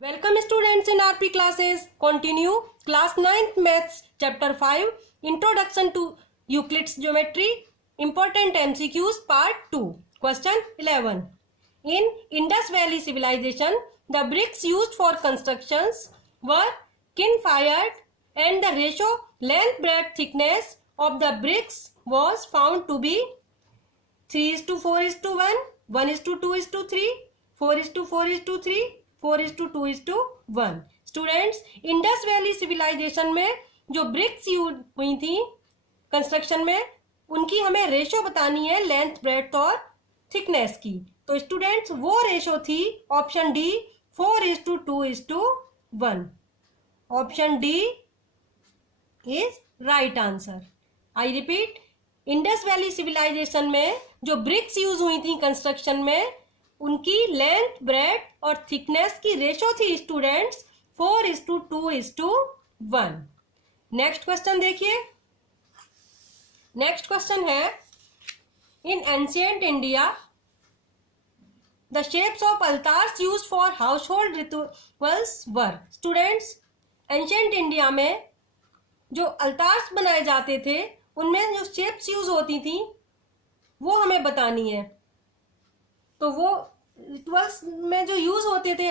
Welcome students in RP classes. Continue class 9th maths chapter 5 introduction to Euclid's geometry important MCQs part 2. Question 11. In Indus Valley civilization, the bricks used for constructions were kiln fired and the ratio length breadth thickness of the bricks was found to be 3:4:1, 1:2:3, 4:4:3, 4:2:1. Students, Indus Valley Civilisation में जो bricks use हुई थी construction में, उनकी हमें ratio बतानी है length breadth और थिकनेस की. तो स्टूडेंट्स वो रेशो थी option D 4:2:1. Option D is right answer. I repeat, Indus Valley Civilisation में जो ब्रिक्स यूज हुई थी कंस्ट्रक्शन में, उनकी लेंथ ब्रेड्थ और थिकनेस की रेशो थी स्टूडेंट्स 4:2:1. नेक्स्ट क्वेश्चन देखिए. नेक्स्ट क्वेश्चन है, in ancient India the shapes of altars used for household rituals were. Students, ancient India में जो अल्तार्स बनाए जाते थे उनमें जो शेप्स यूज होती थी वो हमें बतानी है. तो वो रिचुअल्स में जो यूज होते थे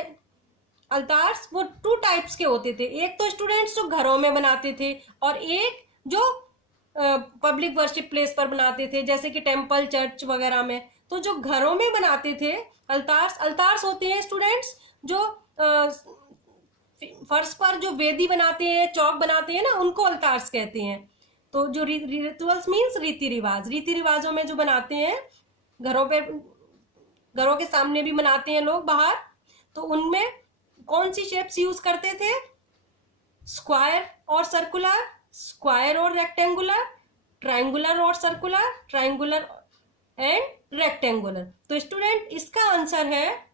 अल्तार्स, वो 2 टाइप्स के होते थे. एक तो स्टूडेंट्स जो घरों में बनाते थे और एक जो पब्लिक वर्शिप प्लेस पर बनाते थे, जैसे कि टेम्पल चर्च वगैरह में. तो जो घरों में बनाते थे अल्तार्स होते हैं स्टूडेंट्स जो फर्श पर जो वेदी बनाते हैं, चौक बनाते हैं ना, उनको अल्तार्स कहते हैं. तो जो रिचुअल्स मीन्स रीति रिवाजों में जो बनाते हैं, घरों के सामने भी बनाते हैं लोग बाहर, तो उनमें कौन सी शेप्स यूज करते थे? स्क्वायर और सर्कुलर, स्क्वायर और रेक्टेंगुलर, ट्राइंगुलर और सर्कुलर, ट्राइंगुलर एंड रेक्टेंगुलर. तो स्टूडेंट, इसका आंसर है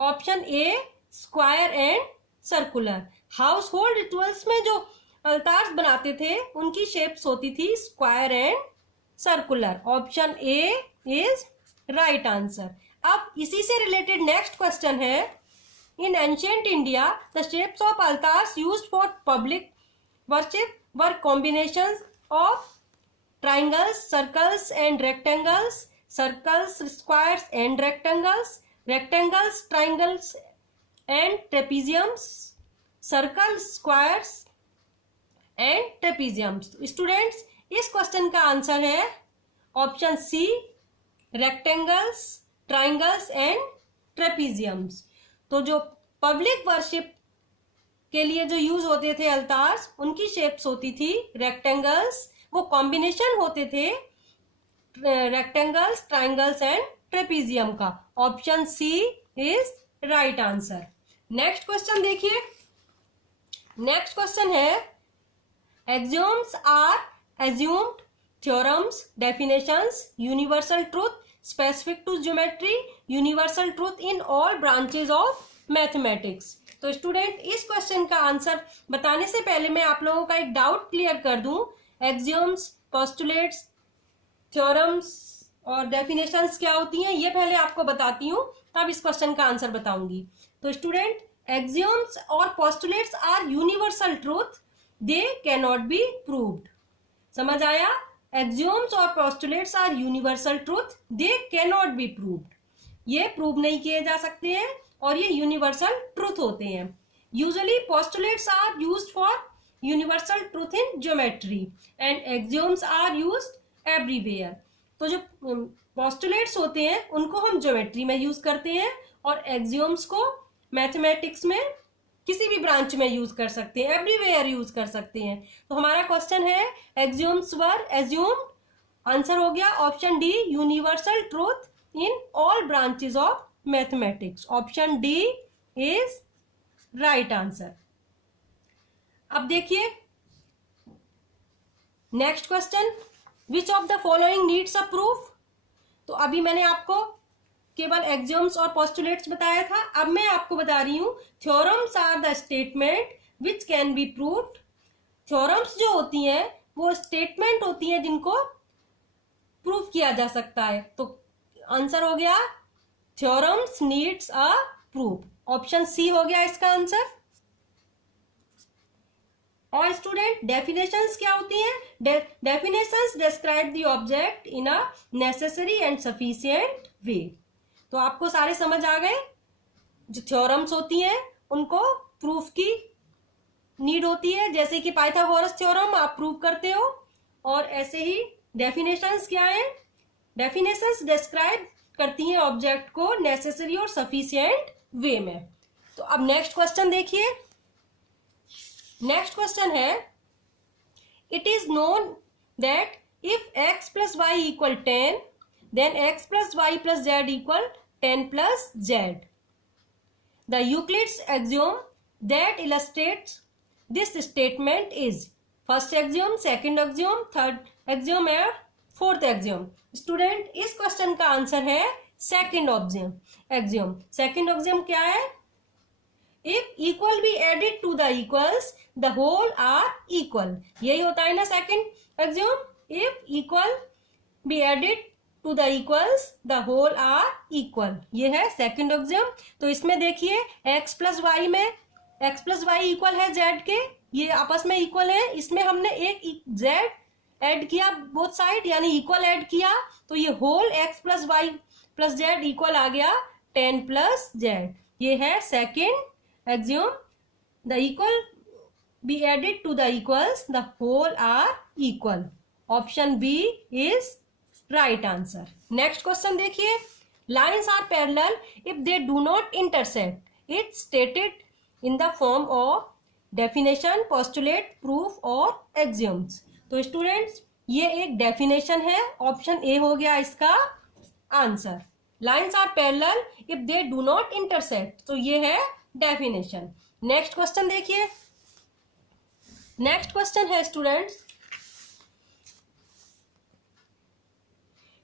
option A square and circular. Household rituals में जो अल्तार्स बनाते थे उनकी शेप्स होती थी square and circular. Option A is right answer. अब इसी से रिलेटेड नेक्स्ट क्वेश्चन है, in ancient India the shapes of altars used for public worship were combinations of triangles, circles and rectangles, circles, squares and rectangles, rectangles, triangles and trapeziums, circles, squares and trapeziums. Students, इस question का answer है option C rectangles, triangles and trapeziums. तो जो public worship के लिए जो use होते थे अल्तार्स, उनकी शेप्स होती थी रेक्टेंगल्स. वो कॉम्बिनेशन होते थे रेक्टेंगल्स, ट्राइंगल्स एंड ट्रेपीजियम का. Option C is right answer. Next question देखिए. नेक्स्ट क्वेश्चन है, axioms are assumed theorems, definitions, universal truth specific to geometry, universal truth in all branches of mathematics. तो student, इस question का answer बताने से पहले मैं आप लोगों का एक डाउट क्लियर कर दूं. एक्सियोम्स, पोस्टुलेट्स, थ्योरम्स और डेफिनेशंस क्या होती हैं ये पहले आपको बताती हूँ, तब इस क्वेश्चन का आंसर बताऊंगी. तो स्टूडेंट, एक्सियोम्स और postulates are universal truth, they can not be proved. समझ आया? एक्सियोम्स और postulates are universal truth, they can not be proved. ये प्रूव नहीं किए जा सकते हैं और ये यूनिवर्सल ट्रूथ होते हैं. Usually postulates are used for universal truth in geometry and axioms are used everywhere. तो जो पोस्टुलेट्स होते हैं उनको हम ज्योमेट्री में यूज करते हैं और एक्सियोम्स को मैथमेटिक्स में किसी भी ब्रांच में यूज कर सकते हैं, एवरीवेयर यूज कर सकते हैं. तो हमारा क्वेश्चन है एक्सियोम्स वर एज्यूम्ड. आंसर हो गया option D universal truth in all branches of mathematics. Option D is right answer. अब देखिए next question, which of the following needs a proof. तो अभी मैंने आपको केवल एक्सियोम्स और पोस्टुलेट्स बताया था. अब मैं आपको बता रही हूं, theorems are the statement which can be proved. Theorems जो होती हैं वो स्टेटमेंट होती हैं जिनको प्रूव किया जा सकता है. तो आंसर हो गया theorems needs a proof. Option C हो गया इसका आंसर। और स्टूडेंट डेफिनेशंस क्या होती हैं? Definitions describe the object in a necessary and sufficient way. तो आपको सारे समझ आ गए। जो थ्योरम्स होती हैं उनको प्रूफ की नीड होती है, जैसे कि पाइथागोरस थ्योरम आप प्रूव करते हो। और ऐसे ही डेफिनेशंस क्या है? डेफिनेशंस डिस्क्राइब करती हैं ऑब्जेक्ट को नेसेसरी और सफिशिएंट वे में। तो अब नेक्स्ट क्वेश्चन देखिए। नेक्स्ट क्वेश्चन है, it is known that if x plus y equal 10 then x plus y plus z equal 10 plus z. The Euclid's axiom that illustrates this statement is first axiom, second axiom, third axiom और fourth axiom. Student इस question का answer है second axiom. Second axiom क्या है? If equal be added to the equals the whole are equal. यही होता है ना second axiom, if equal be added to the equals the whole are equal. ये है सेकंड एक्सियोम। तो इसमें देखिए x प्लस वाई में x प्लस वाई इक्वल है z के, ये आपस में इक्वल है। इसमें हमने एक z ऐड किया बोथ साइड, यानी इक्वल ऐड किया, तो ये whole x plus y plus z equal आ गया 10 प्लस जेड। ये है second axiom, the equal be added to the equals the whole are equal. Option B is right answer. Next question देखिए, lines are parallel if they do not intersect. It stated in the form of definition, postulate, proof और axioms. तो students ये एक definition है, option ए हो गया इसका answer. Lines are parallel if they do not intersect, तो ये है डेफिनेशन। नेक्स्ट क्वेश्चन देखिए। नेक्स्ट क्वेश्चन है students,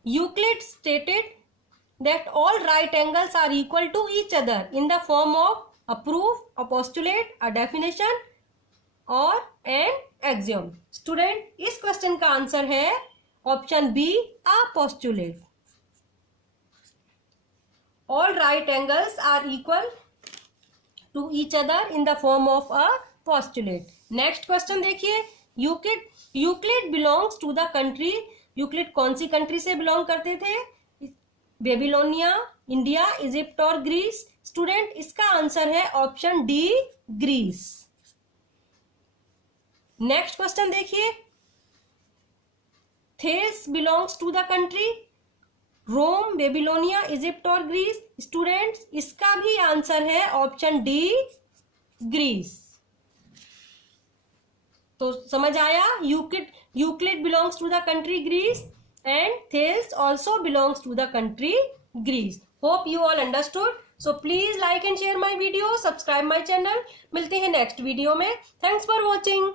Euclid stated that all right angles are equal to each other in the form of a proof, a postulate, a definition और an axiom। Student इस question का answer है option B, a postulate। all right angles are equal to each other in the form of a postulate। Next question देखिए, Euclid belongs to the country. Euclid कौन सी country से belong करते थे? Babylonia, India, Egypt और Greece. Student इसका answer है option D, Greece. Next question देखिए, Thales belongs to the country. Rome, Babylonia, Egypt और ग्रीस। स्टूडेंट्स इसका भी आंसर है ऑप्शन डी, ग्रीस। तो समझ आया, Euclid belongs to the country Greece and Thales also belongs to the country Greece। Hope you all understood। So please like and share my video, subscribe my channel। मिलते हैं next video में। Thanks for watching।